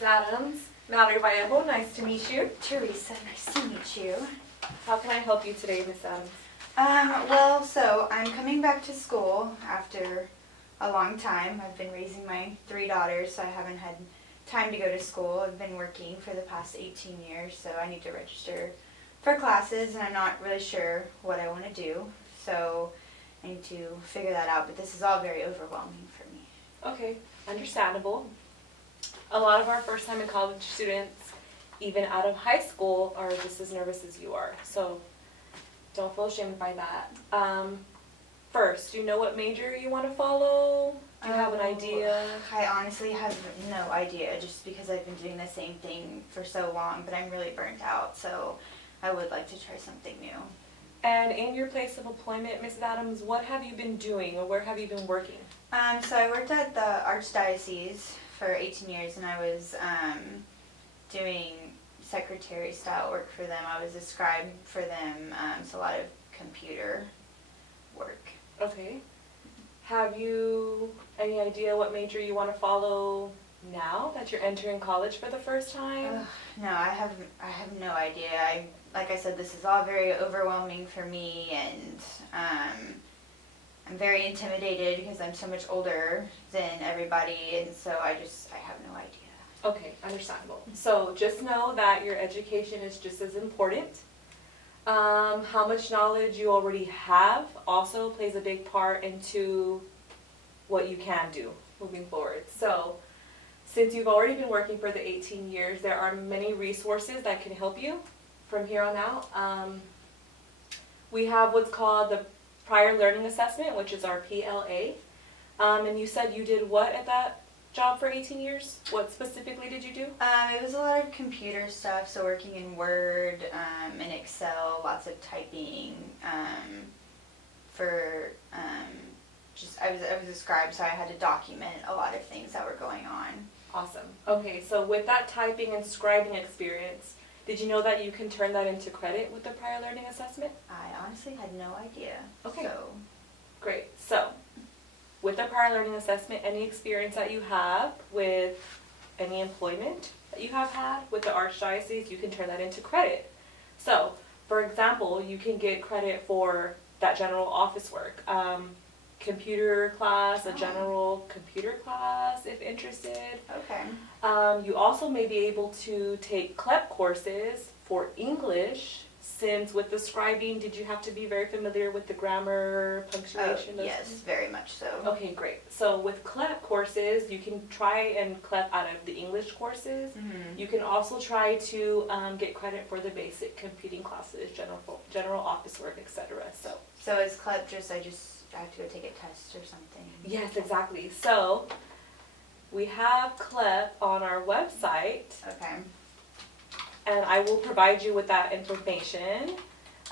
Mrs. Adams. Malorie Vallejo, nice to meet you. Teresa, nice to meet you. How can I help you today, Miss Adams? So I'm coming back to school after a long time. I've been raising my 3 daughters, so I haven't had time to go to school. I've been working for the past 18 years, so I need to register for classes, and I'm not really sure what I want to do. So I need to figure that out, but this is all very overwhelming for me. Okay, understandable. A lot of our first-time in college students, even out of high school, are just as nervous as you are. So don't feel ashamed by that. First, do you know what major you want to follow? Do you have an idea? I honestly have no idea, just because I've been doing the same thing for so long, but I'm really burnt out, so I would like to try something new. And in your place of employment, Mrs. Adams, what have you been doing, or where have you been working? So I worked at the Archdiocese for 18 years, and I was doing secretary style work for them. I was a scribe for them, so a lot of computer work. Okay. Have you any idea what major you want to follow now that you're entering college for the first time? No, I have no idea. Like I said, this is all very overwhelming for me, and I'm very intimidated because I'm so much older than everybody, and so I have no idea. Okay, understandable. So just know that your education is just as important. How much knowledge you already have also plays a big part into what you can do moving forward. So since you've already been working for the 18 years, there are many resources that can help you from here on out. We have what's called the Prior Learning Assessment, which is our PLA. And you said you did what at that job for 18 years? What specifically did you do? It was a lot of computer stuff, so working in Word, in Excel, lots of typing. I was a scribe, so I had to document a lot of things that were going on. Awesome. Okay, so with that typing and scribing experience, did you know that you can turn that into credit with the prior learning assessment? I honestly had no idea. Okay. So. Great. So, with the prior learning assessment, any experience that you have with any employment that you have had with the Archdiocese, you can turn that into credit. So, for example, you can get credit for that general office work, computer class, a general computer class if interested. Okay. You also may be able to take CLEP courses for English, since with the scribing, did you have to be very familiar with the grammar, punctuation? Yes, very much so. Okay, great. So with CLEP courses, you can try and CLEP out of the English courses. Mm-hmm. You can also try to get credit for the basic computing classes, general office work, etc. So is CLEP just, I have to go take a test or something? Yes, exactly. So we have CLEP on our website. Okay. And I will provide you with that information.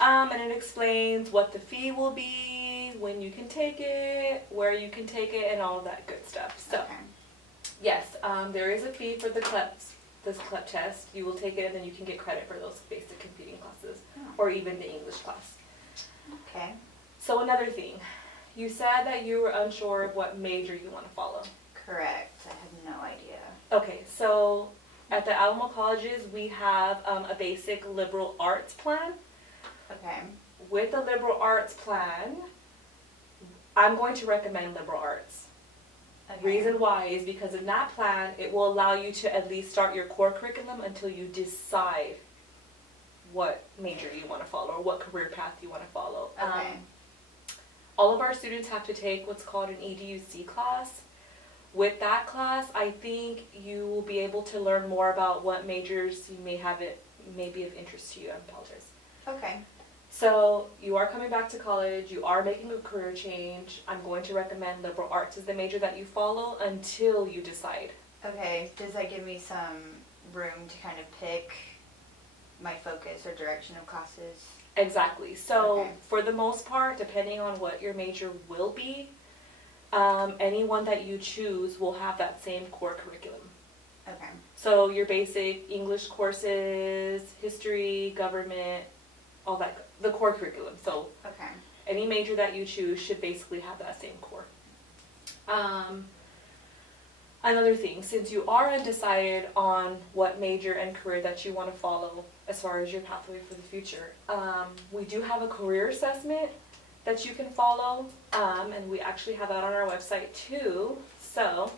And it explains what the fee will be, when you can take it, where you can take it, and all of that good stuff. So, okay. Yes, there is a fee for this CLEP test. You will take it, and then you can get credit for those basic computing classes, or even the English class. Okay. So another thing, you said that you were unsure of what major you want to follow. Correct. I had no idea. Okay, so at the Alamo colleges, we have a basic liberal arts plan. Okay. With the liberal arts plan, I'm going to recommend liberal arts. Okay. Reason why is because in that plan, it will allow you to at least start your core curriculum until you decide what major you want to follow or what career path you want to follow. Okay. All of our students have to take what's called an EDUC class. With that class, I think you will be able to learn more about what majors you may be of interest to you. I apologize. Okay. So you are coming back to college, you are making a career change. I'm going to recommend liberal arts as the major that you follow until you decide. Okay. Does that give me some room to kind of pick my focus or direction of classes? Exactly. So okay. For the most part, depending on what your major will be, anyone that you choose will have that same core curriculum. Okay. So your basic English courses, history, government, all that, the core curriculum. So okay. Any major that you choose should basically have that same core. Another thing, since you are undecided on what major and career that you want to follow as far as your pathway for the future, we do have a career assessment that you can follow, and we actually have that on our website too. So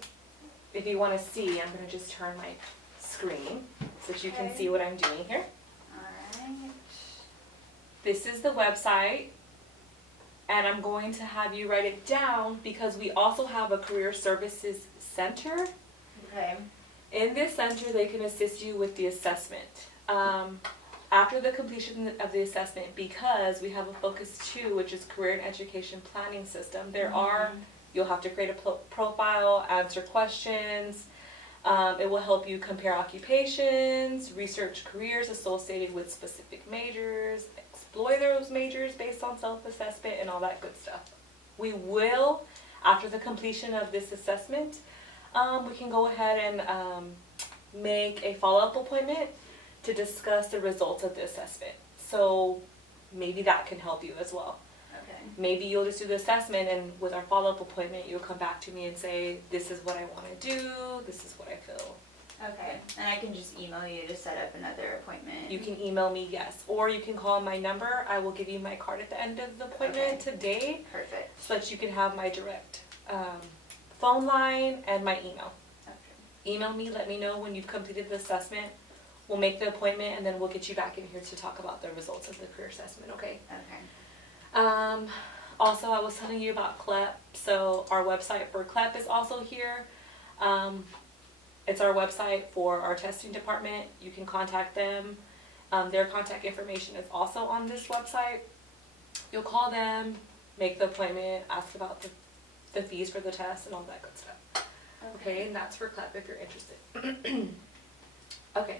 if you want to see, I'm going to just turn my screen so that you can see what I'm doing here. Alright. This is the website, and I'm going to have you write it down because we also have a career services center. Okay. In this center, they can assist you with the assessment. After the completion of the assessment, because we have a Focus 2, which is Career and Education Planning System, you'll have to create a profile, answer questions. It will help you compare occupations, research careers associated with specific majors, explore those majors based on self-assessment, and all that good stuff. We will, after the completion of this assessment, we can go ahead and make a follow-up appointment to discuss the results of the assessment. So maybe that can help you as well. Okay. Maybe you'll just do the assessment, and with our follow-up appointment, you'll come back to me and say, this is what I want to do, this is what I feel. Okay. And I can just email you to set up another appointment. You can email me, yes, or you can call my number. I will give you my card at the end of the appointment today. Perfect. So that you can have my direct phone line and my email. Okay. Email me, let me know when you've completed the assessment. We'll make the appointment, and then we'll get you back in here to talk about the results of the career assessment, okay? Okay. Also, I was telling you about CLEP, so our website for CLEP is also here. It's our website for our testing department. You can contact them. Their contact information is also on this website. You'll call them, make the appointment, ask about the fees for the test and all that good stuff. Okay, and that's for CLEP if you're interested. Okay.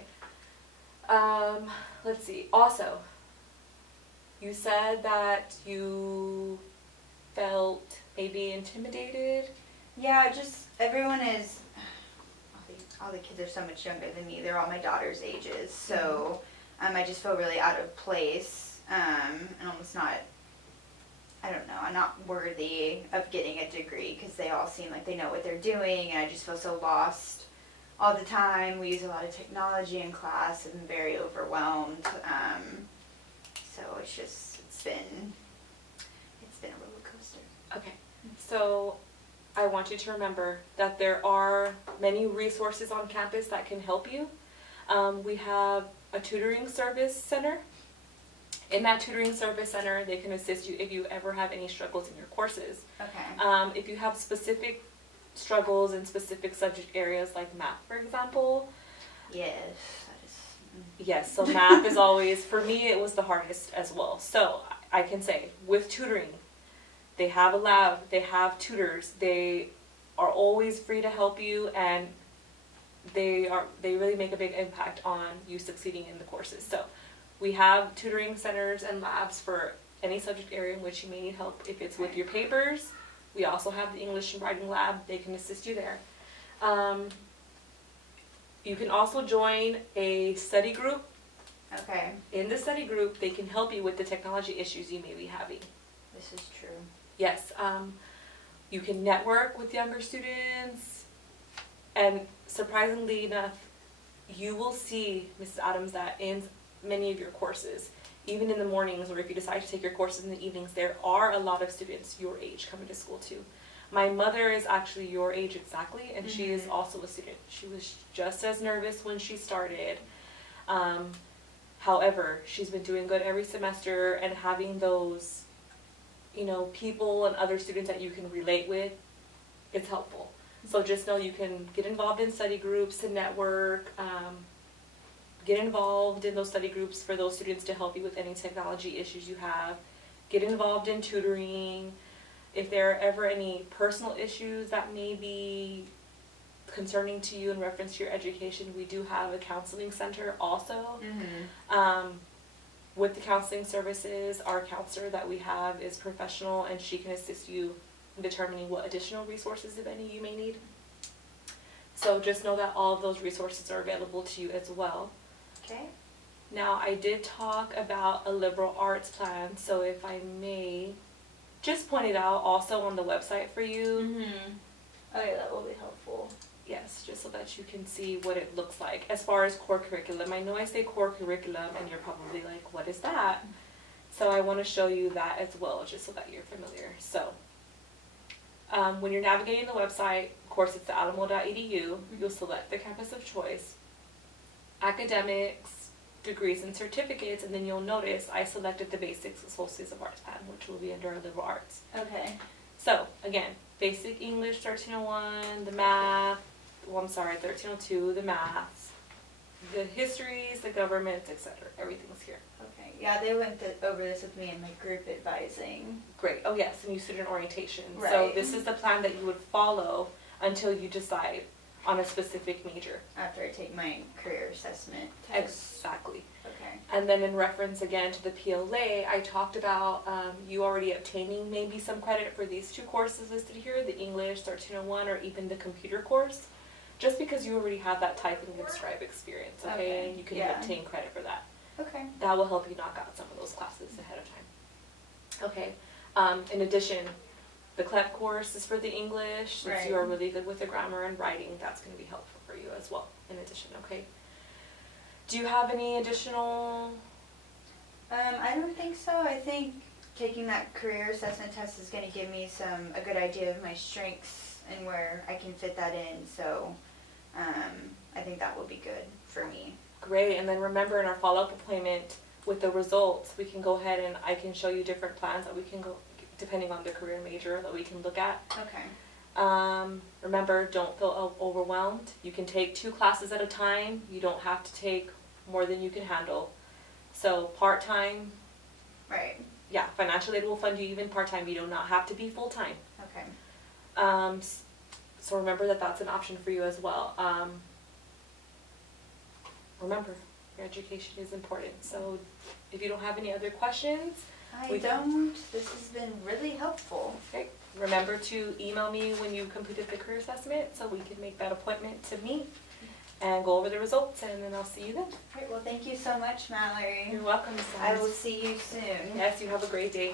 Let's see. Also, you said that you felt maybe intimidated. Yeah, just everyone is. All the kids are so much younger than me. They're all my daughter's ages, so I just feel really out of place and almost not. I don't know. I'm not worthy of getting a degree because they all seem like they know what they're doing, and I just feel so lost all the time. We use a lot of technology in class, and I'm very overwhelmed. So it's been a roller coaster. Okay. So I want you to remember that there are many resources on campus that can help you. We have a tutoring service center. In that tutoring service center, they can assist you if you ever have any struggles in your courses. Okay. If you have specific struggles in specific subject areas like math, for example. Yes. Yes, so math is always, for me, it was the hardest as well. So I can say, with tutoring, they have a lab, they have tutors, they are always free to help you, and they really make a big impact on you succeeding in the courses. So we have tutoring centers and labs for any subject area in which you may need help. If it's with your papers, we also have the English and Writing Lab. They can assist you there. You can also join a study group. Okay. In the study group, they can help you with the technology issues you may be having. This is true. Yes. You can network with younger students, and surprisingly enough, you will see, Mrs. Adams, that in many of your courses, even in the mornings, or if you decide to take your courses in the evenings, there are a lot of students your age coming to school too. My mother is actually your age exactly, and she is also a student. She was just as nervous when she started. However, she's been doing good every semester, and having those, people and other students that you can relate with, it's helpful. So just know you can get involved in study groups to network, get involved in those study groups for those students to help you with any technology issues you have, get involved in tutoring. If there are ever any personal issues that may be concerning to you in reference to your education, we do have a counseling center also. With the counseling services, our counselor that we have is professional, and she can assist you in determining what additional resources, if any, you may need. So just know that all of those resources are available to you as well. Okay. Now, I did talk about a liberal arts plan, so if I may just point it out also on the website for you. Oh yeah, that will be helpful. Yes, just so that you can see what it looks like as far as core curriculum. I know I say core curriculum and you're probably like, what is that? So I want to show you that as well, just so that you're familiar. So when you're navigating the website, of course it's the alamo.edu, you'll select the campus of choice, academics, degrees and certificates, and then you'll notice I selected the basics associates of arts plan, which will be under our liberal arts. Okay. So again, basic English 1301, the math, 1302, the maths, the histories, the governments, etc. Everything's here. Okay. Yeah, they went over this with me in my group advising. Great. Oh yes, and you student orientation. Right. So this is the plan that you would follow until you decide on a specific major. After I take my career assessment test. Exactly. Okay. And then in reference again to the PLA, I talked about you already obtaining maybe some credit for these two courses listed here, the English 1301 or even the computer course, just because you already have that typing and scribe experience, okay? And you can obtain credit for that. Okay. That will help you knock out some of those classes ahead of time. Okay. In addition, the CLEP course is for the English. Since you are really good with the grammar and writing, that's going to be helpful for you as well, in addition, okay? Do you have any additional? I don't think so. I think taking that career assessment test is going to give me a good idea of my strengths and where I can fit that in. So I think that will be good for me. Great. And then remember, in our follow-up appointment with the results, we can go ahead and I can show you different plans that we can go, depending on the career major, that we can look at. Okay. Remember, don't feel overwhelmed. You can take 2 classes at a time. You don't have to take more than you can handle. So part-time. Right. Yeah, financial aid will fund you even part-time. You do not have to be full-time. Okay. So remember that that's an option for you as well. Remember, your education is important. So if you don't have any other questions, I don't. This has been really helpful. okay. Remember to email me when you completed the career assessment so we can make that appointment to meet and go over the results, and then I'll see you then. All right, well, thank you so much, Mallory. You're welcome. I will see you soon. Yes, you have a great day.